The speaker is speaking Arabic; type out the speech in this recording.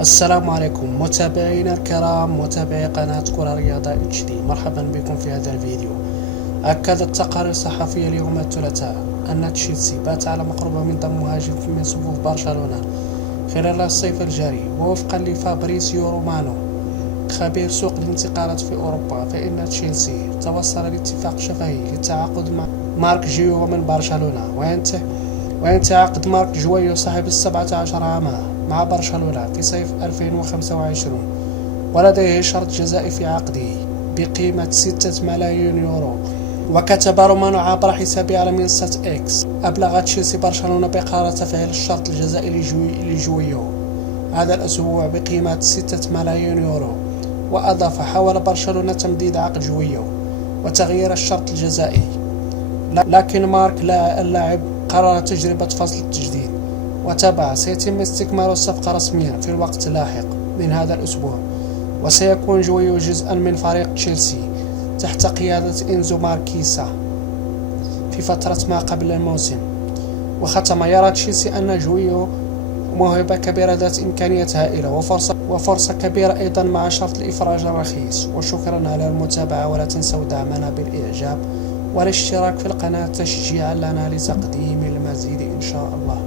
السلام عليكم متابعينا الكرام، متابعي قناة كرة رياضة اتش دي، مرحبا بكم في هذا الفيديو. أكدت التقارير الصحفية اليوم الثلاثاء أن تشيلسي بات على مقربة من ضم مهاجم من صفوف برشلونة خلال الصيف الجاري. ووفقا لفابريسيو رومانو خبير سوق الانتقالات في أوروبا، فإن تشيلسي توصل لاتفاق شفهي للتعاقد مع مارك جيو من برشلونة، وينتهي عقد مارك جويو صاحب 17 عاما مع برشلونة في صيف 2025، ولديه شرط جزائي في عقده بقيمة 6 ملايين يورو. وكتب رومانو عبر حسابه على منصة إكس: أبلغ تشيلسي برشلونة بقرار تفعيل الشرط الجزائي لجويو هذا الأسبوع بقيمة 6 ملايين يورو. وأضاف: حاول برشلونة تمديد عقد جويو وتغيير الشرط الجزائي، لكن مارك اللاعب قرر تجربة فصل التجديد، وتابع سيتم استكمال الصفقة رسميا في الوقت اللاحق من هذا الأسبوع. وسيكون جويو جزءا من فريق تشيلسي تحت قيادة إنزو ماركيسا في فترة ما قبل الموسم. وختم: يرى تشيلسي أن جويو موهبة كبيرة ذات إمكانيات هائلة وفرصة كبيرة أيضا مع شرط الإفراج الرخيص. وشكرا على المتابعة، ولا تنسوا دعمنا بالإعجاب والاشتراك في القناة تشجيعا لنا لتقديم المزيد إن شاء الله.